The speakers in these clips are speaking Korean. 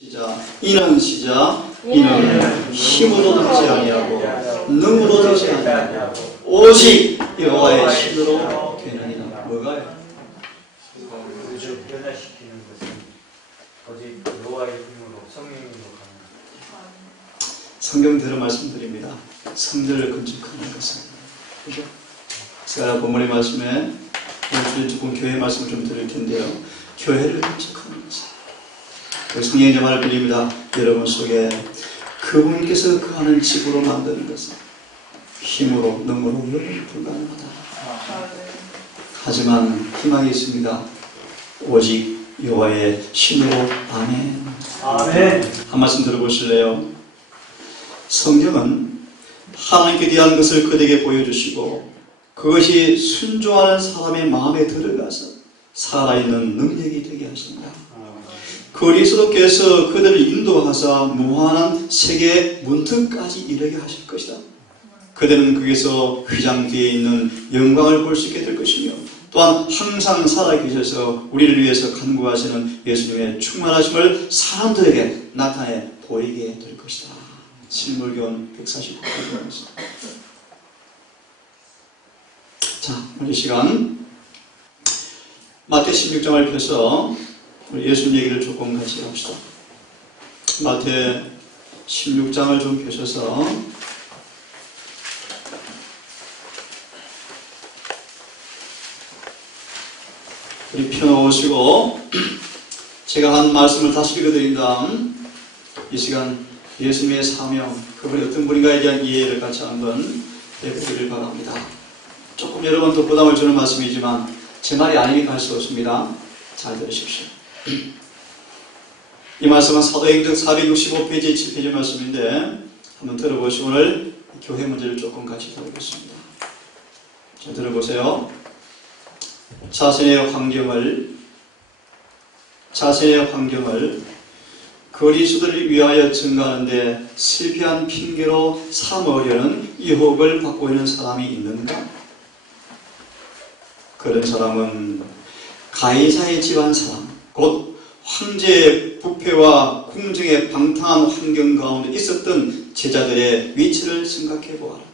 이는 힘으로 되지 아니하고 능으로 되지 아니하고 오직 여호와의 신으로 되느니라. 뭐가요? 우주 변화시키는 것은 오직 여호와의 힘으로 성령님으로 가능합니다. 성경대로 말씀드립니다. 성전을 건축하는 것은, 그죠? 제가 본문의 말씀에 오늘 조금 교회 말씀을 좀 드릴 텐데요. 교회를 건축하는 것은 성령의 말을 드립니다. 여러분 속에 그분께서 거하는 집으로 만드는 것은 힘으로 능으로 불가능하다. 하지만 희망이 있습니다. 오직 여호와의 신으로. 아멘. 아멘. 한 말씀 들어보실래요? 성경은 하나님께 대한 것을 그들에게 보여주시고 그것이 순종하는 사람의 마음에 들어가서 살아있는 능력이 되게 하십니다. 그리스도께서 그들을 인도하사 무한한 세계의 문턱까지 이르게 하실 것이다. 그들은 거기서 휘장되어 있는 영광을 볼 수 있게 될 것이며 또한 항상 살아계셔서 우리를 위해서 간구하시는 예수님의 충만하심을 사람들에게 나타내 보이게 될 것이다. 실물교훈 149페이지입니다. 자, 오늘 이 시간 마태 16장을 펴서 예수님 얘기를 조금 같이 합시다. 마태 16장을 좀 펴셔서 우리 펴놓으시고 제가 한 말씀을 다시 읽어드린 다음 이 시간 예수님의 사명, 그분이 어떤 분인가에 대한 이해를 같이 한번 해보기를 바랍니다. 조금 여러분도 부담을 주는 말씀이지만 제 말이 아니면 할 수 없습니다. 잘 들으십시오. 이 말씀은 사도행전 465페이지 7페이지 말씀인데 한번 들어보시고 오늘 교회 문제를 조금 같이 다루겠습니다. 자, 들어보세요. 자신의 환경을 그리스도를 위하여 증가하는데 실패한 핑계로 삼으려는 유혹을 받고 있는 사람이 있는가? 그런 사람은 가이사의 집안 사람, 곧 황제의 부패와 궁정의 방탕한 환경 가운데 있었던 제자들의 위치를 생각해 보아라.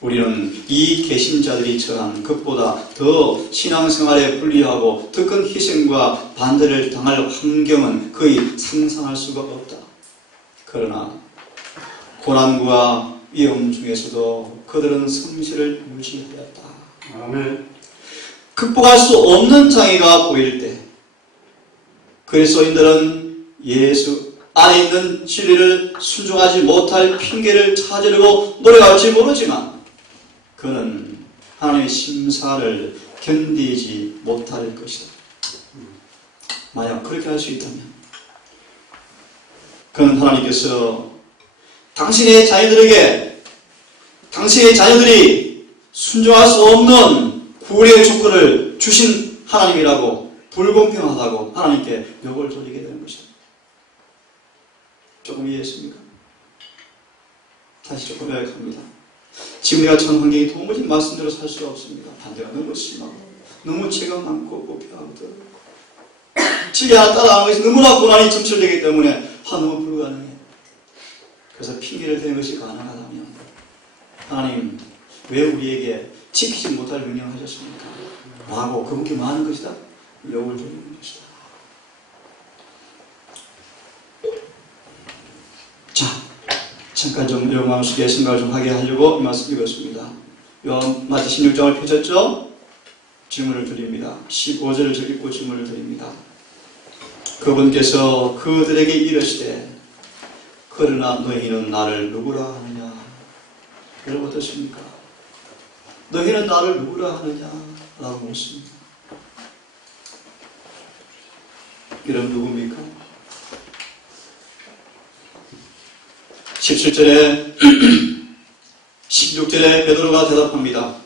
우리는 이 개신자들이 처한 것보다 더 신앙생활에 불리하고 더 큰 희생과 반대를 당할 환경은 거의 상상할 수가 없다. 그러나 고난과 위험 중에서도 그들은 성실을 유지하였다. 아멘. 극복할 수 없는 장애가 보일 때 그리스도인들은 예수 안에 있는 진리를 순종하지 못할 핑계를 찾으려고 노력할지 모르지만 그는 하나님의 심사를 견디지 못할 것이다. 만약 그렇게 할 수 있다면 그는 하나님께서 당신의 자녀들이 순종할 수 없는 구원의 조건을 주신 하나님이라고 불공평하다고 하나님께 욕을 돌리게 되는 것이다. 조금 이해했습니까? 다시 조금 요약합니다. 지금 내가 처한 환경이 도무지 말씀대로 살 수가 없습니다. 반대가 너무 심하고 너무 죄가 많고 부패하거든. 진리 하나 따라가는 것이 너무나 고난이 점철되기 때문에 너무 불가능해. 그래서 핑계를 대는 것이 가능하다면 하나님 왜 우리에게 지키지 못할 명령을 하셨습니까? 라고 그분께 많은 것이다. 욕을 돌리는 것이다. 자, 잠깐 좀 여러분 마음속에 생각을 좀 하게 하려고 이 말씀 읽었습니다. 마태 16장을 펴셨죠? 질문을 드립니다. 15절을 저 읽고 질문을 드립니다. 그분께서 그들에게 이르시되 그러나 너희는 나를 누구라 하느냐? 여러분 어떻습니까? 너희는 나를 누구라 하느냐? 라고 묻습니다. 여러분 누굽니까? 17절에 16절에 베드로가 대답합니다.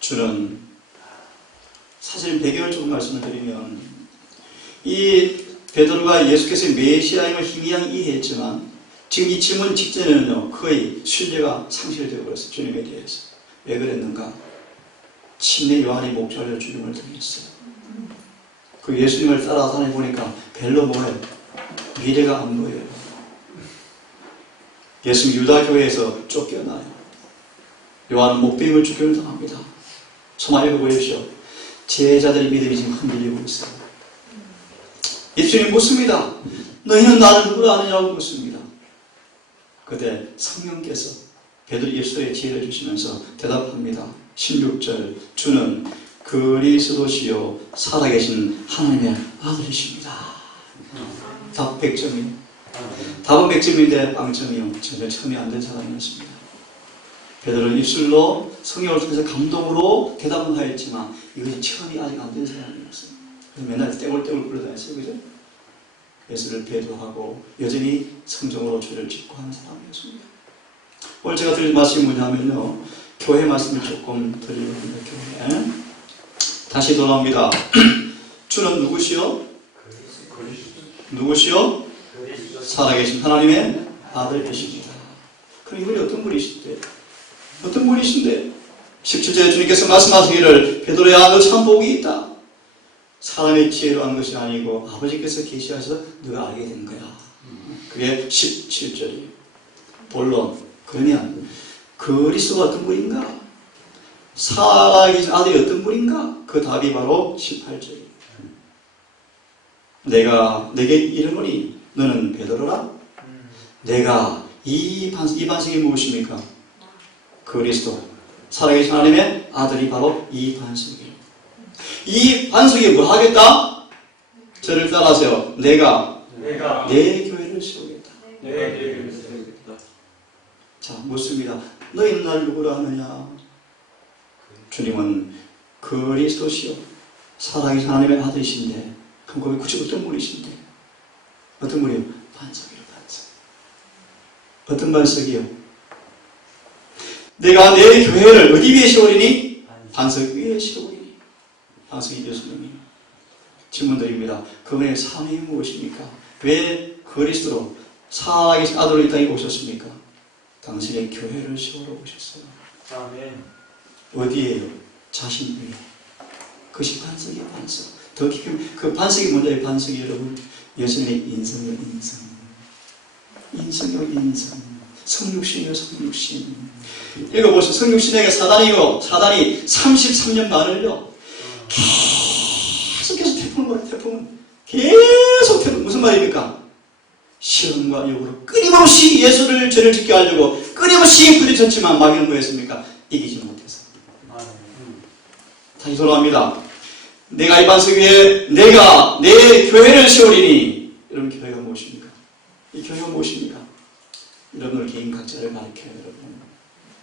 주는 사실 배경을 조금 말씀을 드리면 이 베드로가 예수께서의 메시아임을 희미하게 이해했지만 지금 이 질문 직전에는요 거의 신뢰가 상실되어 버렸어요. 주님에 대해서. 왜 그랬는가? 친히 요한이 목자를 주님을 드렸어요. 그 예수님을 따라 다녀보니까 별로 뭐예요? 미래가 안 보여요. 예수님 유다교회에서 쫓겨나요. 요한은 목베임을 쫓겨를 당합니다. 소만 읽어보십시오. 제자들의 믿음이 지금 흔들리고 있어요. 예수님이 묻습니다. 너희는 나를 누구라 하느냐고 묻습니다. 그때 성령께서 베드로 예수의 지혜를 주시면서 대답합니다. 16절 주는 그리스도시요 살아계신 하나님의 아들이십니다. 답 100점이요. 답은 100점인데 빵점이요. 전혀 처음이 안 된 사람이었습니다. 베드로는 입술로 성령을 통해서 감동으로 대답은 하였지만 이것이 처음이 아직 안 된 사람이었어요. 그래서 맨날 떼굴떼굴 굴러다녔어요. 그죠? 예수를 배도하고 여전히 성정으로 죄를 짓고 하는 사람이었습니다. 오늘 제가 드릴 말씀이 뭐냐면요. 교회 말씀을 조금 드리려고 합니다. 교회. 다시 돌아옵니다. 주는 누구시요? 누구시요? 살아계신 하나님의 아들이십니다. 그럼 이분이 어떤 분이신데? 어떤 분이신데? 17절에 주님께서 말씀하시기를 베드로야 너 참 복이 있다. 사람의 지혜로 한 것이 아니고 아버지께서 계시하셔서 너가 알게 된 거야. 그게 17절이에요. 본론. 그러면 그리스도가 어떤 분인가? 살아계신 아들이 어떤 분인가? 그 답이 바로 18절이에요. 내가 내게 이르노니 너는 베드로라. 내가 이 반석이 무엇입니까? 그리스도. 살아계신 하나님의 아들이 바로 이 반석이에요. 이 반석이 뭐 하겠다? 저를 따라하세요. 내가 내 교회를 세우겠다. 자, 묻습니다. 너희는 나를 누구라 하느냐? 주님은 그리스도시요 살아계신 하나님의 아들이신데 그럼 거기 굳이 어떤 분이신데? 어떤 분이요? 반석이요, 반석. 어떤 반석이요? 내가 내 교회를 어디 위에 세우리니? 반석 위에 세우리니. 반석이 예수님이. 질문드립니다. 그분의 사명이 무엇입니까? 왜 그리스도로 살아계신 아들로 이 땅에 오셨습니까? 당신의 교회를 세우러 오셨어요. 아멘. 어디에요? 자신 위에. 그것이 반석이에요, 반석. 더 깊이, 그 반석이 뭔데요, 반석이 여러분? 예수님의 인성이요, 인성. 인성이요, 인성. 성육신이요, 성육신. 읽어보세요. 성육신에게 사단이 33년 반을요, 계속해서 태풍을 봐요, 태풍은. 계속 태풍. 무슨 말입니까? 시험과 욕으로 끊임없이 예수를 죄를 짓게 하려고 끊임없이 부딪혔지만 마귀는 뭐였습니까? 이기지 못해서. 다시 돌아갑니다. 내가 이 반석 위에 내가 내 교회를 세우리니. 여러분 교회가 무엇입니까? 이 교회가 무엇입니까? 여러분을 개인 각자를 가르쳐요.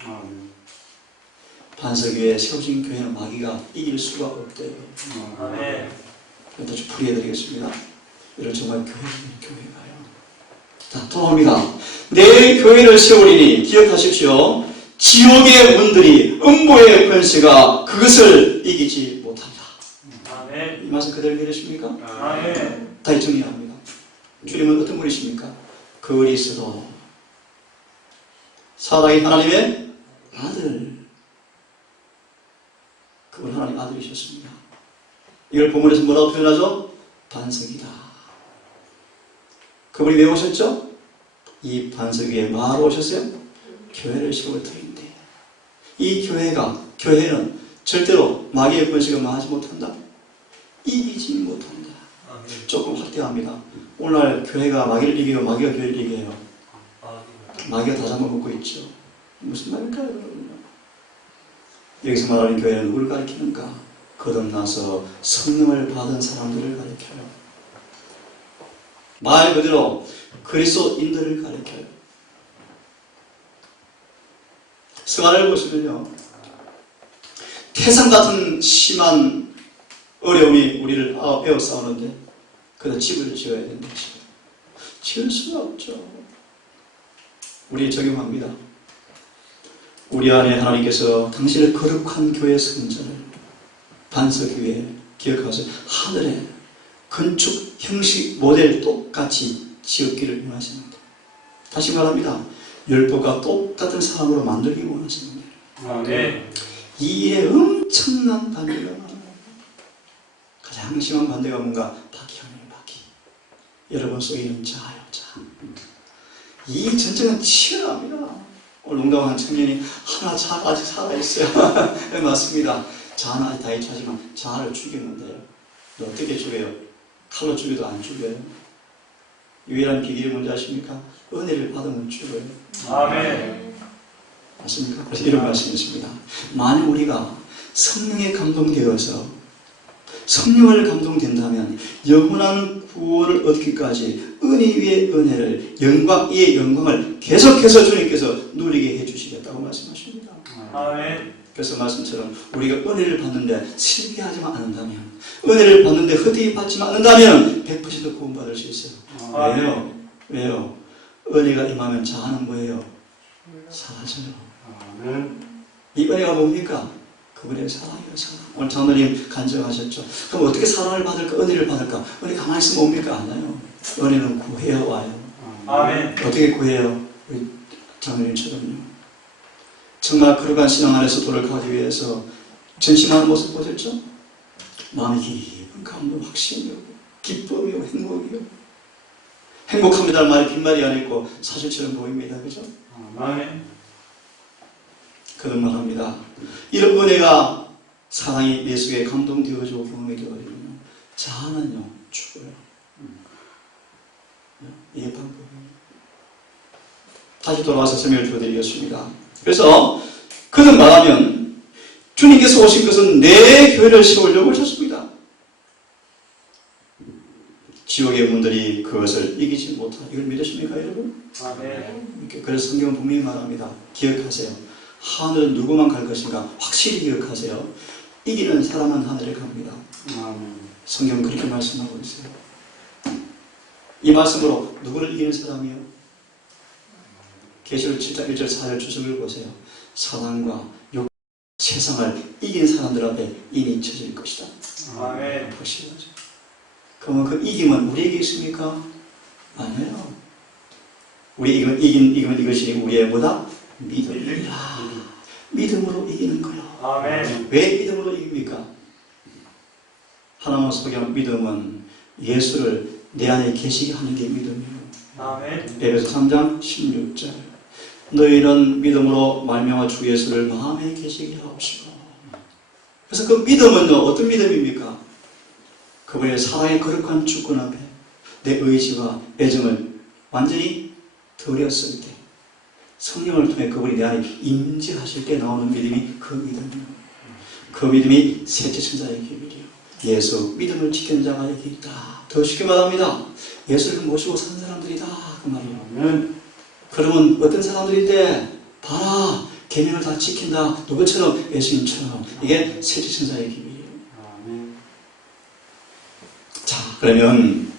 여러분. 반석 위에 세우신 교회는 마귀가 이길 수가 없대요. 그래서 좀 풀이해드리겠습니다. 여러분 정말 교회가요. 자, 돌아옵니다. 내 교회를 세우리니 기억하십시오. 지옥의 문들이 음보의 권세가 그것을 이기지 못한다. 아멘. 이 말씀 그대로 믿으십니까? 아멘. 다시 정리합니다. 주님은 어떤 분이십니까? 그리스도. 살아계신 하나님의 아들. 그분 하나님 아들이셨습니다. 이걸 본문에서 뭐라고 표현하죠? 반석이다. 그분이 왜 오셨죠? 이 반석 위에 뭐하러 오셨어요? 교회를 세울 터인데 이 교회는 절대로 마귀의 권세가 망하지 못한다. 이기지 못한다. 조금 확대합니다. 오늘날 교회가 마귀를 이기고 마귀가 교회를 이겨요. 마귀가 다 잡아먹고 있죠. 무슨 말일까요, 여러분? 여기서 말하는 교회는 누구를 가리키는가? 거듭나서 성령을 받은 사람들을 가리켜요. 말 그대로 그리스도인들을 가리켜요. 성화를 보시면요, 태산 같은 심한 어려움이 우리를 에워싸우는데 그래서 집을 지어야 된다. 지을 수가 없죠. 우리 적용합니다. 우리 안에 하나님께서 당신의 거룩한 교회 성전을 반석 위에 기억하세요. 하늘에 건축 형식 모델 똑같이 지었기를 원하십니다. 다시 말합니다. 율법과 똑같은 사람으로 만들기 원하십니다. 아멘. 이 일에 엄청난 반대가 많아요. 가장 심한 반대가 뭔가? 박해하는 바퀴. 여러분 속에 있는 자요, 자. 이 전쟁은 치열합니다. 오늘 농담한 청년이 하나 자가 아직 살아있어요. 네, 맞습니다. 자는 아직 다 있지만 자를 죽였는데요. 어떻게 죽여요? 칼로 죽여도 안 죽여요. 유일한 비결이 뭔지 아십니까? 은혜를 받으면 죽어요. 아멘. 맞습니까? 그래서 이런 말씀이 있습니다. 만약 우리가 성령에 감동되어서 성령을 감동된다면 영원한 구원을 얻기까지 은혜 위에 은혜를, 영광 위에 영광을 계속해서 주님께서 누리게 해주시겠다고 말씀하십니다. 아멘. 그래서 말씀처럼 우리가 은혜를 받는데 실패하지만 않는다면, 은혜를 받는데 헛되이 받지만 않는다면 100% 구원받을 수 있어요. 왜요? 왜요? 은혜가 임하면 자아는 뭐예요? 사라져요. 이 은혜가 뭡니까? 그분의 사랑이에요, 사랑. 오늘 장로님 간증하셨죠? 그럼 어떻게 사랑을 받을까? 은혜를 받을까? 은혜 가만히 있으면 옵니까? 안 와요. 은혜는 구해야 와요. 아멘. 어떻게 구해요? 우리 장로님처럼요. 정말 거룩한 신앙 안에서 돌아가기 위해서 전심하는 모습 보셨죠? 마음이 깊은 감동, 확신이요, 기쁨이요, 행복이요. 행복합니다는 말이 빈말이 아니고 사실처럼 보입니다. 그죠? 아멘. 그런 말합니다. 이런 은혜가 사랑이 내 속에 감동되어지고 경험이 되어지면 자아는요, 죽어요. 이게 방법이에요. 다시 돌아와서 설명을 드리겠습니다. 그래서 그는 말하면 주님께서 오신 것은 내 교회를 세우려고 오셨습니다. 지옥의 문들이 그것을 이기지 못하다. 이걸 믿으십니까, 여러분? 아멘. 그래서 성경은 분명히 말합니다. 기억하세요. 하늘은 누구만 갈 것인가? 확실히 기억하세요. 이기는 사람은 하늘에 갑니다. 성경은 그렇게 말씀하고 있어요. 이 말씀으로 누구를 이기는 사람이요? 계시록 7장 1절 4절 주석을 보세요. 사단과 욕, 세상을 이긴 사람들 앞에 이미 쳐질 것이다. 아멘. 확실하죠. 그러면 그 이김은 우리에게 있습니까? 아니에요. 우리 이기면 이것이 우리의 뭐다? 믿음이라. 믿음으로 이기는 거예요. 아멘. 왜 믿음으로 이깁니까? 하나님을 소개한 믿음은 예수를 내 안에 계시게 하는 게 믿음이에요. 아멘. 에베소 3장 16절. 너희는 믿음으로 말미암아 주 예수를 마음에 계시게 하옵시고. 그래서 그 믿음은요, 어떤 믿음입니까? 그분의 사랑의 거룩한 주권 앞에 내 의지와 애정을 완전히 드렸을 때, 성령을 통해 그분이 내 안에 임재하실 때 나오는 믿음이 그 믿음이에요. 그 믿음이 셋째 천사의 기밀이에요. 예수 믿음을 지키는 자가 여기 있다. 더 쉽게 말합니다. 예수를 모시고 산 사람들이다. 그 말이에요. 그러면 어떤 사람들인데? 봐라, 계명을 다 지킨다. 누구처럼? 예수님처럼. 이게 셋째 천사의 기밀이에요. 자, 그러면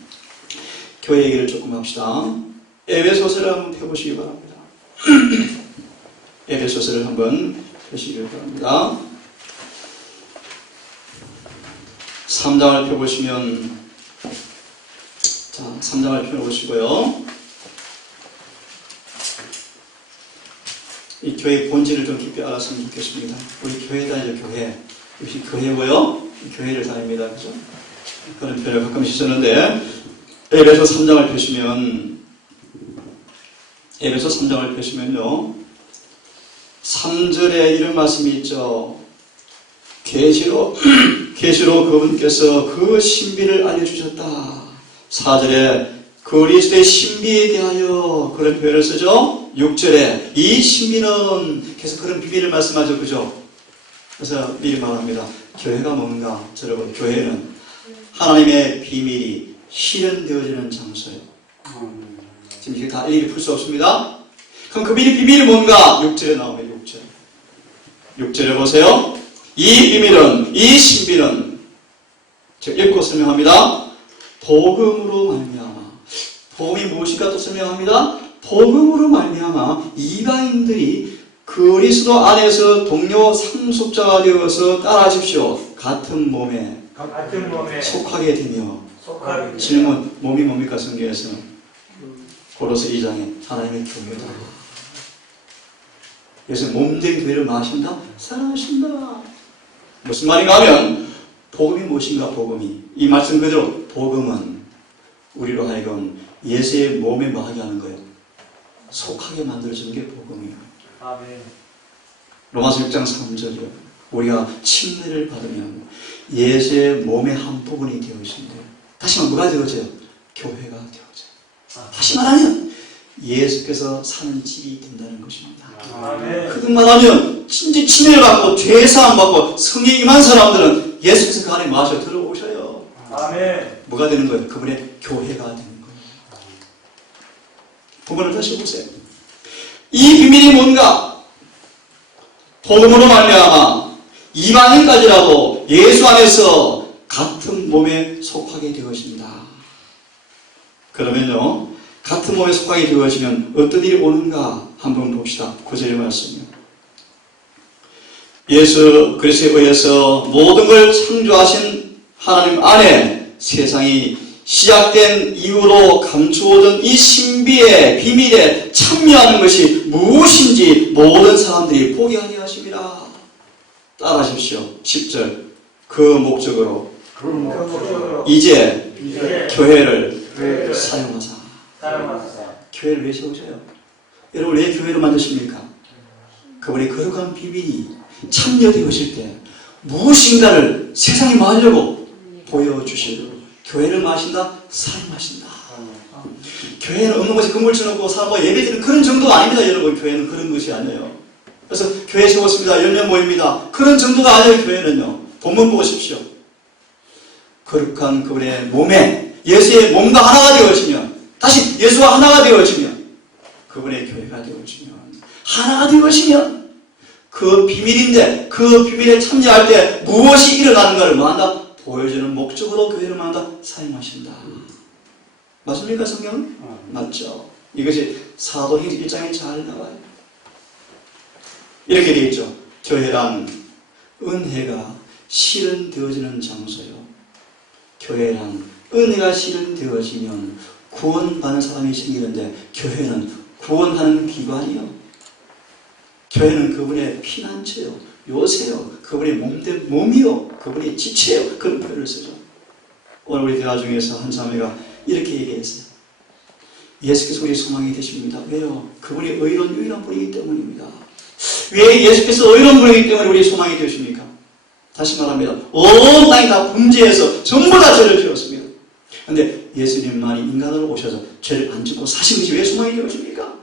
교회 얘기를 조금 합시다. 에베소서를 한번 펴보시기 바랍니다. 에베소서를 한번 펴시기 바랍니다. 3장을 펴보시면, 자, 3장을 펴보시고요. 이 교회의 본질을 좀 깊이 알았으면 좋겠습니다. 우리 교회 다니죠, 교회. 역시 교회고요. 교회를 다닙니다. 그죠? 그런 표현을 가끔씩 쓰는데, 에베소 3장을 펴시면, 에베소 3장을 펴시면요, 3절에 이런 말씀이 있죠. 계시로 그분께서 그 신비를 알려주셨다. 4절에 그리스도의 신비에 대하여 그런 표현을 쓰죠. 6절에 이 신비는 계속 그런 비밀을 말씀하죠. 그죠? 그래서 미리 말합니다. 교회가 뭔가? 여러분, 교회는 하나님의 비밀이 실현되어지는 장소예요. 지금 이게 다 일일이 풀 수 없습니다. 그럼 그 비밀이 뭔가? 6절에 나옵니다. 6절에 보세요. 이 비밀은, 이 신비는, 제가 읽고 설명합니다. 복음으로 말미암아. 복음이 무엇인가 또 설명합니다. 복음으로 말미암아 이방인들이 그리스도 안에서 동료 상속자가 되어서 따라하십시오. 같은 몸에 속하게 되며. 질문, 몸이 뭡니까? 성경에서 고로스 2장에 하나님의 교회다. 그래서 몸된 교회를 마신다? 사랑하신다. 무슨 말인가 하면 복음이 무엇인가? 복음이 이 말씀 그대로 복음은 우리로 하여금 예수의 몸에 뭐하게 하는 거예요? 속하게 만들어주는 게 복음이에요. 아멘. 로마서 6장 3절이요. 우리가 침례를 받으면 예수의 몸의 한 부분이 되어진대요. 다시 말하면 뭐가 되어져요? 교회가 되어져요. 다시 말하면 예수께서 사는 집이 된다는 것입니다. 아멘. 그렇게 말하면 진짜 침례를 받고 죄사함 받고 성령이 임한 사람들은 예수께서 그 안에 마셔 들어오셔요. 아멘. 뭐가 되는 거예요? 그분의 교회가 되는 거예요. 부분을 다시 보세요. 이 비밀이 뭔가? 복음으로 말미암아 이방인까지라도 예수 안에서 같은 몸에 속하게 되어진다. 그러면요, 같은 몸에 속하게 되어지면 어떤 일이 오는가 한번 봅시다. 9절의 말씀이요. 예수 그리스도에 의해서 모든 걸 창조하신 하나님 안에 세상이 시작된 이후로 감추어둔 이 신비의 비밀에 참여하는 것이 무엇인지 모든 사람들이 보게 하려 하십니다. 따라하십시오. 10절. 그 목적으로 이제 교회를 사용하사. 교회를 왜 세우셔요? 여러분 왜 교회를 만드십니까? 그분의 거룩한 비밀이 참여되어질 때 무엇인가를 세상에 마시려고 보여주시도록 교회를 마신다? 사용하신다. 교회는 없는 곳에 건물 쳐놓고 사람과 예배드리는 그런 정도가 아닙니다. 여러분 교회는 그런 것이 아니에요. 그래서 교회 세웠습니다. 연년 모입니다. 그런 정도가 아니에요. 교회는요. 본문 보십시오. 거룩한 그분의 몸에 예수의 몸과 하나가 되어지면 다시 예수와 하나가 되어지면 그분의 교회가 되어지면 하나가 되어지면 그 비밀인데 그 비밀에 참여할 때 무엇이 일어나는가를 뭐한다? 보여주는 목적으로 교회를 뭐한다? 사용하신다. 맞습니까 성경은? 맞죠. 이것이 사도행전 1장에 잘 나와요. 이렇게 되어 있죠. 교회란 은혜가 실현되어지는 장소요. 교회란 은혜가 실현되어지면 구원받는 사람이 생기는데 교회는 구원하는 기관이요. 교회는 그분의 피난처요. 요새요. 그분의 몸된 몸이요. 그분의 지체요. 그런 표현을 쓰죠. 오늘 우리 대화 중에서 한 자매가 이렇게 얘기했어요. 예수께서 우리 소망이 되십니다. 왜요? 그분이 의로운 유일한 분이기 때문입니다. 왜 예수께서 의로운 분이기 때문에 우리 소망이 되십니까? 다시 말하면 온 땅이 다 범죄해서 전부 다 죄를 지었습니다. 그런데 예수님만이 인간으로 오셔서 죄를 안 짓고 사신 것이 왜 소망이 되십니까?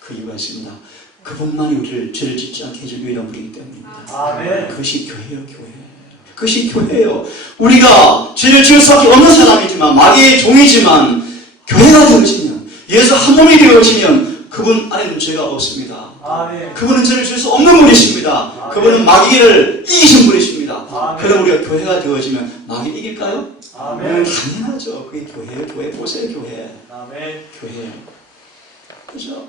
그 이유가 있습니다. 그분만이 우리를 죄를 짓지 않게 해줄 유일한 분이기 때문입니다. 아멘. 그것이 교회예요. 교회. 그것이 교회예요. 우리가 죄를 지을 수밖에 없는 사람이지만 마귀의 종이지만 교회가 되어지면 예수 한 몸이 되어지면 그분 안에는 죄가 없습니다. 아멘. 그분은 죄를 지을 수 없는 분이십니다. 아멘. 그분은 마귀를 이기신 분이십니다. 아멘. 그럼 우리가 교회가 되어지면 마귀 이길까요? 아멘. 당연하죠. 그게 교회예요. 교회 보세요. 교회. 아멘. 교회예요. 그렇죠?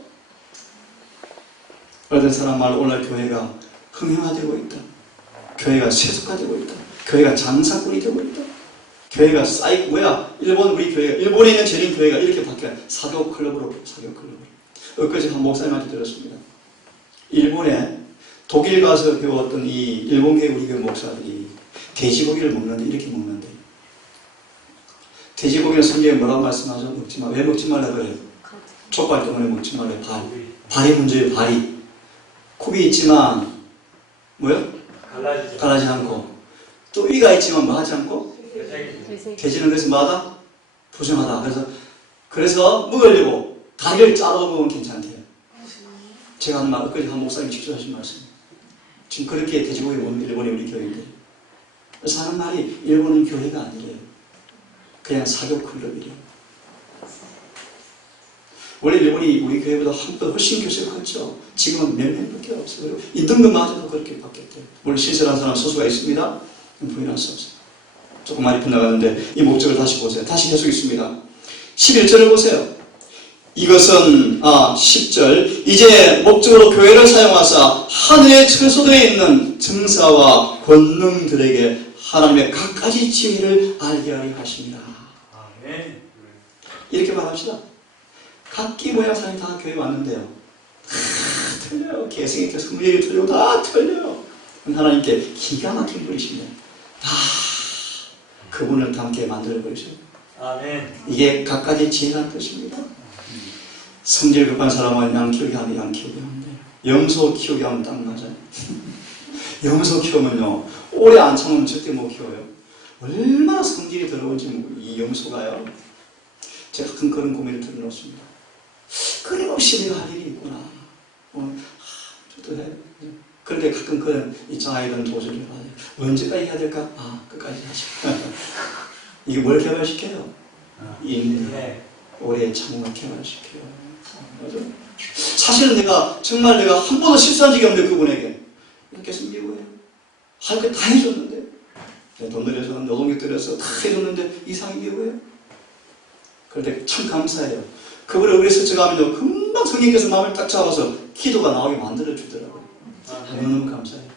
어떤 사람 말로 오늘 교회가 흥행화되고 있다. 교회가 세속화되고 있다. 교회가 장사꾼이 되고 있다. 교회가 사이코 뭐야? 우리 교회가 일본에 있는 재림 교회가 이렇게 바뀌어요. 사교 클럽으로. 엊그제 한 목사님한테 들었습니다. 일본에 독일 가서 배웠던 이 일본계 우리 교회 목사들이 돼지고기를 먹는데 이렇게 먹는데 돼지고기는 성경에 뭐라고 말씀하죠? 먹지 마. 왜 먹지 말라 그래요? 족발 때문에 먹지 말래요. 발이 문제예요. 발이. 굽이 있지만 뭐요? 갈라지지 않고 또 위가 있지만 뭐 하지 않고 돼지는 그래서 뭐하다? 부정하다. 그래서 먹으려고 다리를 자르고 먹으면 괜찮대요. 제가 하는 말, 엊그제 한 목사님이 직접 하신 말씀. 지금 그렇게 돼지고기 먹는 일본의 우리 교회인데 그래서 하는 말이 일본은 교회가 아니래요. 그냥 사교 클럽이래요. 원래 일본이 우리 교회보다 한번 훨씬 교세가 컸죠. 지금은 몇 명밖에 없어요. 인등급마저도 그렇게 바뀌었대요. 물론 신실한 사람 소수가 있습니다. 부인할 수 없어요. 조금 많이 빗나가는데 이 목적을 다시 보세요. 다시 계속 있습니다. 11절을 보세요. 이것은 10절 이제 목적으로 교회를 사용하사 하늘의 처소들에 있는 증사와 권능들에게 하나님의 각가지 지혜를 알게 하려 하십니다. 아멘. 이렇게 말합시다. 각기 모양 사람이 다 교회 왔는데요. 틀려요. 개성이 틀려, 성경이 틀리고 다 틀려요. 하나님께 기가 막힌 분이십니다. 다 그분을 닮게 만들어버리셔요. 아멘. 이게 갖가지 지혜라는 뜻입니다. 성질 급한 사람은 양 키우게 하면 양 키우게 하면 돼요. 염소 키우게 하면 딱 맞아요. 염소 키우면요, 오래 안 참으면 절대 못 키워요. 얼마나 성질이 더러운지 이 염소가요. 제가 가끔 그런 고민을 들어놓습니다. 끊임없이 내가 할 일이 있구나. 저도 해. 그런데 가끔 그런 장애든 도전을 해요. 언제까지 해야 될까? 끝까지 하시고. 이게 뭘 개발시켜요? 인내, 오래 참음을 개발시켜요. 맞아? 사실은 정말 내가 한 번도 실수한 적이 없는데 그분에게 계속 미워해요. 할 거 다 해줬는데, 돈 들여서 노동력 들여서 다 해줬는데 이상이 미워해요. 그런데 참 감사해요. 그분을 의뢰서 제가 하면요, 금방 성령께서 마음을 딱 잡아서 기도가 나오게 만들어 주더라고요. 너무너무 감사해요.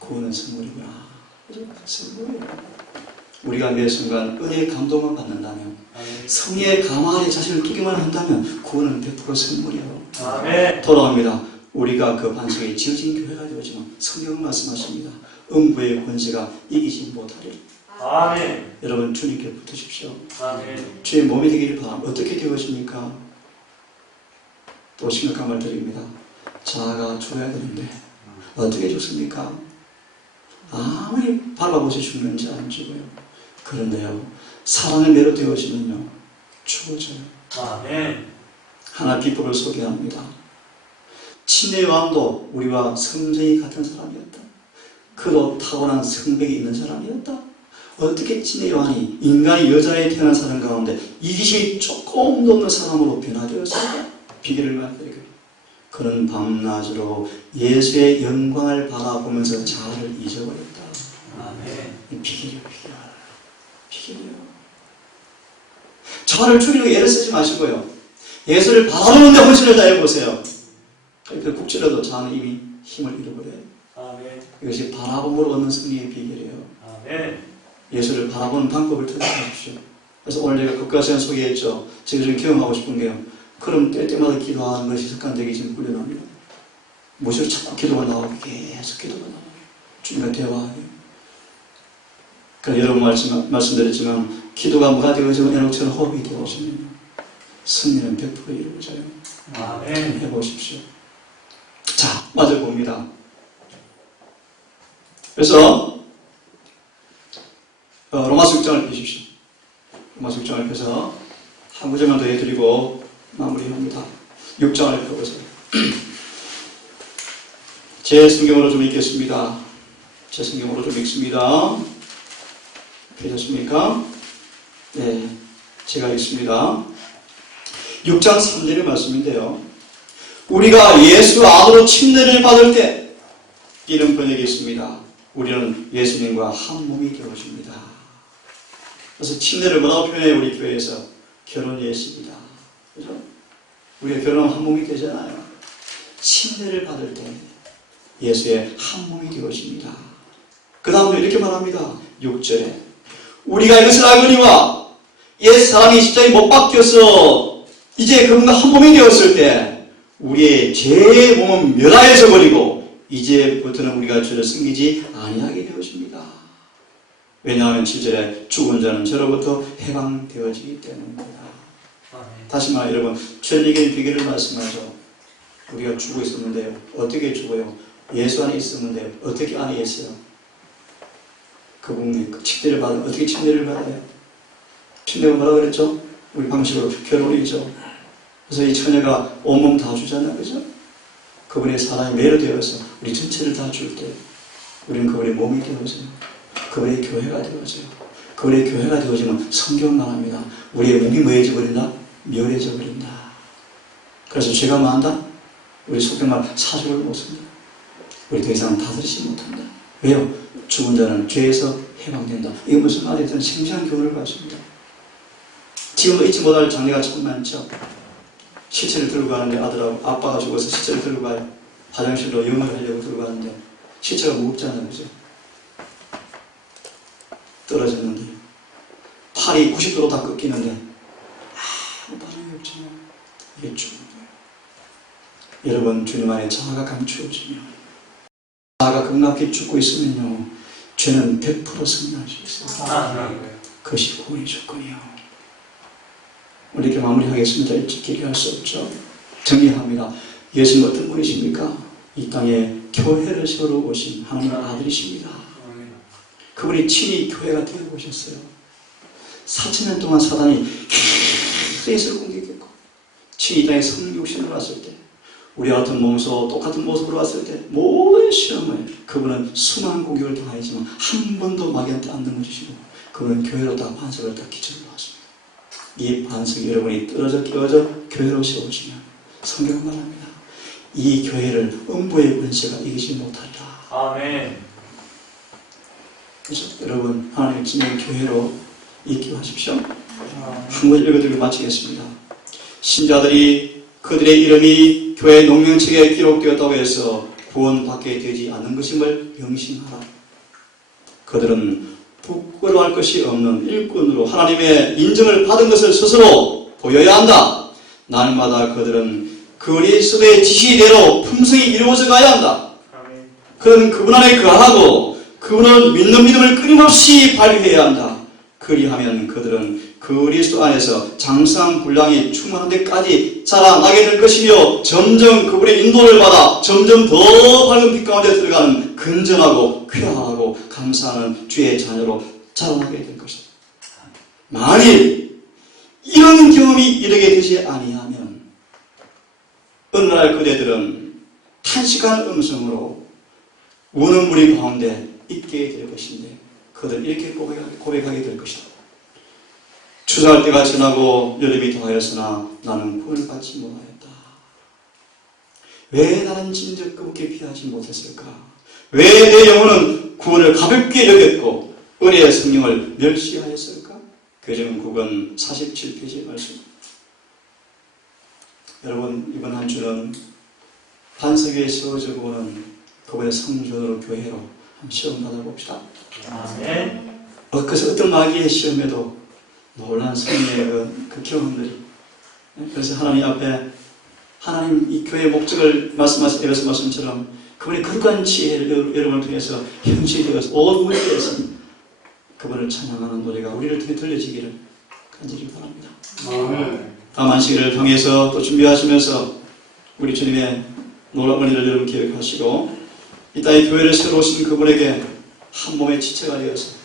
구원은 선물이구나. 선물이에요. 우리가 매 순간 은혜의 감동만 받는다면, 성령의 가마 아래 자신을 두기만 한다면 구원은 100% 선물이에요. 아멘. 돌아옵니다. 우리가 그 반석에 지어진 교회가 되었지만 성경은 말씀하십니다. 음부의 권세가 이기지 못하리라. 아멘. 여러분 주님께 붙으십시오. 아멘. 주의 몸이 되기를 바랍니다. 어떻게 되어집니까? 또 심각한 말 드립니다. 자아가 죽어야 되는데 어떻게 죽습니까? 아무리 밟아보시 죽는지 안 죽어요. 그런데요, 사랑의 매로 되어지면요, 죽어져요. 아멘. 하나 비법을 소개합니다. 친의 왕도 우리와 성정이 같은 사람이었다. 그도 타고난 성백이 있는 사람이었다. 어떻게 친의 왕이 인간이 여자에 태어난 사람 가운데 이기심이 조금도 없는 사람으로 변화되었을까? 비결을 말해드릴게요. 그는 밤낮으로 예수의 영광을 바라보면서 자아를 잊어버렸다. 아멘. 비결이요, 비결이요. 자아를 죽이려고 애를 쓰지 마시고요. 예수를 바라보는데 헌신을 다해보세요. 그 국지라도 자아는 이미 힘을 잃어버려요. 아멘. 이것이 바라봄으로 얻는 승리의 비결이에요. 아멘. 예수를 바라보는 방법을 터득하십시오. 그래서 오늘 제가 국가시간 소개했죠. 제가 좀 경험하고 싶은 게요. 그럼 때때마다 기도하는 것이 습관되기 지금 훈련합니다. 무엇으로 자꾸 기도가 나오고 계속 기도가 나와요. 주님과 대화하요. 그래서 여러분 말씀드렸지만 기도가 뭐가 되어지면 에녹처럼 호흡이 되어지면요, 승리는 100% 이루어져요. 아멘. 해보십시오. 자, 맞아 봅니다. 그래서 로마서 6장을 펴십시오. 로마서 6장을 펴서 한 구절만 더 해드리고 마무리합니다. 6장을 펴보세요. 제 성경으로 좀 읽겠습니다. 제 성경으로 좀 읽습니다. 펴셨습니까? 네, 제가 읽습니다. 6장 3절의 말씀인데요. 우리가 예수 안으로 침례를 받을 때, 이런 번역이 있습니다. 우리는 예수님과 한 몸이 되어집니다. 그래서 침례를 뭐라고 표현해요? 우리 교회에서 결혼 예식이다. 그죠? 우리가 결혼하면 한 몸이 되잖아요. 침례를 받을 때 예수의 한 몸이 되어집니다. 그 다음에 이렇게 말합니다. 6절에 우리가 이것을 알거니와 옛 사람이 십자가에 못 박혀서 이제 그분과 한 몸이 되었을 때 우리의 죄의 몸은 멸하여져 버리고 이제부터는 우리가 죄를 숨기지 아니하게 되어집니다. 왜냐하면 7절에 죽은 자는 죄로부터 해방되어지기 때문입니다. 아멘. 다시 말해 여러분, 죄에게 비결을 말씀하죠. 우리가 죽어 있었는데요. 어떻게 죽어요? 예수 안에 있으면 돼요. 어떻게 안에 있어요? 그분이 침례를 받아요. 어떻게 침례를 받아요? 침례가 뭐라고 그랬죠? 우리 방식으로 결혼이죠. 그래서 이 처녀가 온몸 다 주잖아요. 그죠? 그분의 사랑이 매로 되어서 우리 전체를 다 줄 때 우리는 그분의 몸이 되어져요. 그분의 교회가 되어져요. 그분의 교회가 되어지면 성경 말합니다. 우리의 몸이 뭐해져 버린다? 멸해져 버린다. 그래서 죄가 뭐한다? 우리 속된말 사죽을 못 씁니다. 우리 더 이상 다스리지 못한다. 왜요? 죽은 자는 죄에서 해방된다. 이게 무슨 말이든 생생한 교훈을 가집니다. 지금도 잊지 못할 장례가 참 많죠. 시체를 들고 가는데 아들하고 아빠가 죽어서 시체를 들고 가요. 화장실로 영을 하려고 들고 가는데 시체가 무겁잖아요. 그죠? 떨어졌는데 팔이 90도로 다 꺾이는데 아무 반응이 없지만 이게 죽은 거예요. 여러분, 주님 안에 자아가 감추어지면, 자아가 극락히 죽고 있으면요, 죄는 100% 승리할 수 있어요. 아멘. 그것이 구원의 조건이요. 우리 이렇게 마무리하겠습니다. 일찍 길게 수 없죠. 정리합니다. 예수님 어떤 분이십니까? 이 땅에 교회를 세우러 오신 하나님의 아들이십니다. 그분이 친히 교회가 되어 오셨어요. 4,000년 동안 사단이 계속 예수를 공격했고, 친히 이 땅에 성육신으로 왔을 때, 우리와 같은 몸소 똑같은 모습으로 왔을 때 모든 시험을 그분은 수많은 공격을 당하지만 한 번도 마귀한테 안 넘어지시고, 그분은 교회로 다 반석을 다 기초로 놓았습니다. 이 반석이 여러분이 떨어져 끼어져 교회로 세우시면 성경은 말합니다. 이 교회를 음부의 권세가 이기지 못하리라. 아멘. 그래서 여러분 하나님의 진영 교회로 있기로 하십시오. 한 번 읽어드리고 마치겠습니다. 신자들이 그들의 이름이 교회 농명책에 기록되었다고 해서 구원받게 되지 않는 것임을 명심하라. 그들은 부끄러워할 것이 없는 일꾼으로 하나님의 인정을 받은 것을 스스로 보여야 한다. 날마다 그들은 그리스도의 지시대로 품성이 이루어져 가야 한다. 그는 그분 안에 거하고 그분을 믿는 믿음을 끊임없이 발휘해야 한다. 그리하면 그들은 그리스도 안에서 장성 분량이 충만한 데까지 자라나게 될 것이며 점점 그분의 인도를 받아 점점 더 밝은 빛 가운데 들어가는 건전하고 쾌하고 감사하는 주의 자녀로 자라나게 될 것이다. 만일 이런 경험이 이르게 되지 아니하면 어느 날 그대들은 탄식한 음성으로 우는 무리 가운데 있게 될 것인데 그들은 이렇게 고백하게 될 것이다. 추수할 때가 지나고 여름이 더하였으나 나는 구원을 받지 못하였다. 왜 나는 진즉 그분께 피하지 못했을까? 왜 내 영혼은 구원을 가볍게 여겼고 은혜의 성령을 멸시하였을까? 교정국은 47페이지의 말씀. 여러분 이번 한 주는 반석 위에 세워져 보는 그분의 성전으로 교회로 한번 시험 받아봅시다. 아멘. 그래서 어떤 마귀의 시험에도 놀란 성령의 그 경험들이, 그래서 하나님 앞에 하나님 이 교회의 목적을 말씀하신 에베소 말씀처럼 그분의 거룩한 지혜를 여러분을 통해서 형식이 되어서 온 우리에 대해서 그분을 찬양하는 노래가 우리를 통해 들려지기를 간절히 바랍니다. 다음 한 시기를 통해서 또 준비하시면서 우리 주님의 놀라운 은혜를 여러분 기억하시고 이 땅에 교회를 새로 오신 그분에게 한 몸의 지체가 되어서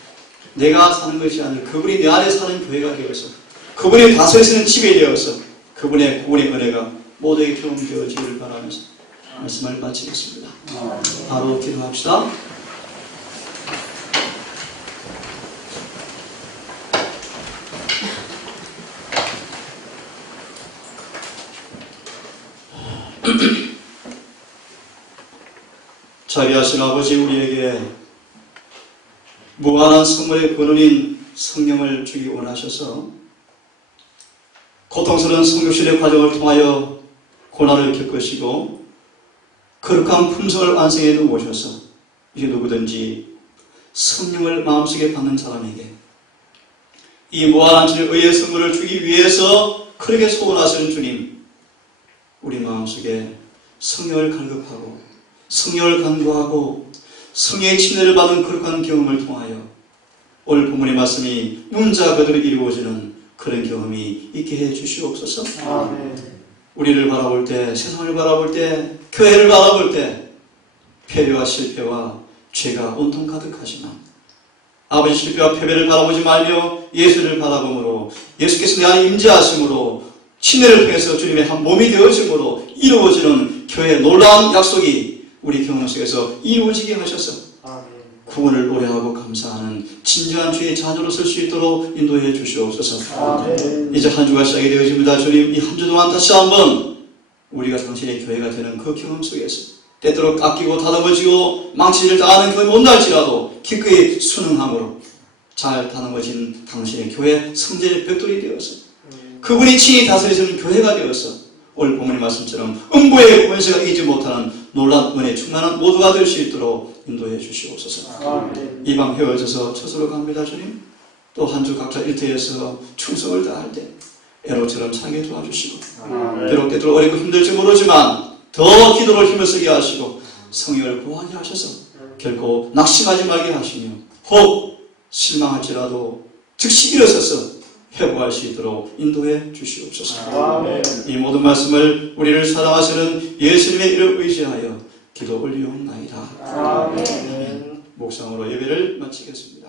내가 사는 것이 아니라 그분이 내 안에 사는 교회가 되어서 그분의 다스리시는 집이 되어서 그분의 구원의 은혜가 모두에게 경험되어지기를 바라면서 말씀을 마치겠습니다. 바로 기도합시다. 자비하신 아버지, 우리에게 무한한 선물의 근원인 성령을 주기 원하셔서 고통스러운 성육신의 과정을 통하여 고난을 겪으시고 거룩한 품성을 완성해 놓으셔서 이제 누구든지 성령을 마음속에 받는 사람에게 이 무한한 주의 의의 선물을 주기 위해서 그렇게 소원하시는 주님, 우리 마음속에 성령을 갈급하고 성령을 간구하고 성령의 침례를 받는 거룩한 경험을 통하여 오늘 본문의 말씀이 문자 그대로 이루어지는 그런 경험이 있게 해 주시옵소서. 아멘. 우리를 바라볼 때, 세상을 바라볼 때, 교회를 바라볼 때 패배와 실패와 죄가 온통 가득하지만 아버지 실패와 패배를 바라보지 말며 예수를 바라보므로 예수께서 내 안에 임재하심으로 침례를 통해서 주님의 한 몸이 되어짐으로 이루어지는 교회의 놀라운 약속이 우리 경험 속에서 이루어지게 하셔서 구원을 노래하고 감사하는 진정한 주의 자녀로 설 수 있도록 인도해 주시옵소서. 이제 한 주가 시작이 되어집니다. 주님, 이 한 주 동안 다시 한번 우리가 당신의 교회가 되는 그 경험 속에서 때때로 깎이고 다듬어지고 망치를 당하는 경험이 온날지라도 기꺼이 순응함으로 잘 다듬어진 당신의 교회 성전의 벽돌이 되어서 그분이 친히 다스리시는 교회가 되어서 오늘 본문의 말씀처럼 음부의 권세가 이기지 못하는 놀라운 은혜 충만한 모두가 될 수 있도록 인도해 주시옵소서. 이 밤 헤어져서 처소로 갑니다. 주님, 또 한 주 각자 일터에서 충성을 다할 때 애로처럼 살게 도와주시고 비록 때로 어렵고 힘들지 모르지만 더 기도로 힘을 쓰게 하시고 성령을 구하게 하셔서 결코 낙심하지 말게 하시며 혹 실망할지라도 즉시 일어서서 회복할 수 있도록 인도해 주시옵소서. 아멘. 이 모든 말씀을 우리를 사랑하시는 예수님의 이름 의지하여 기도 올리옵나이다. 아멘. 묵상으로 예배를 마치겠습니다.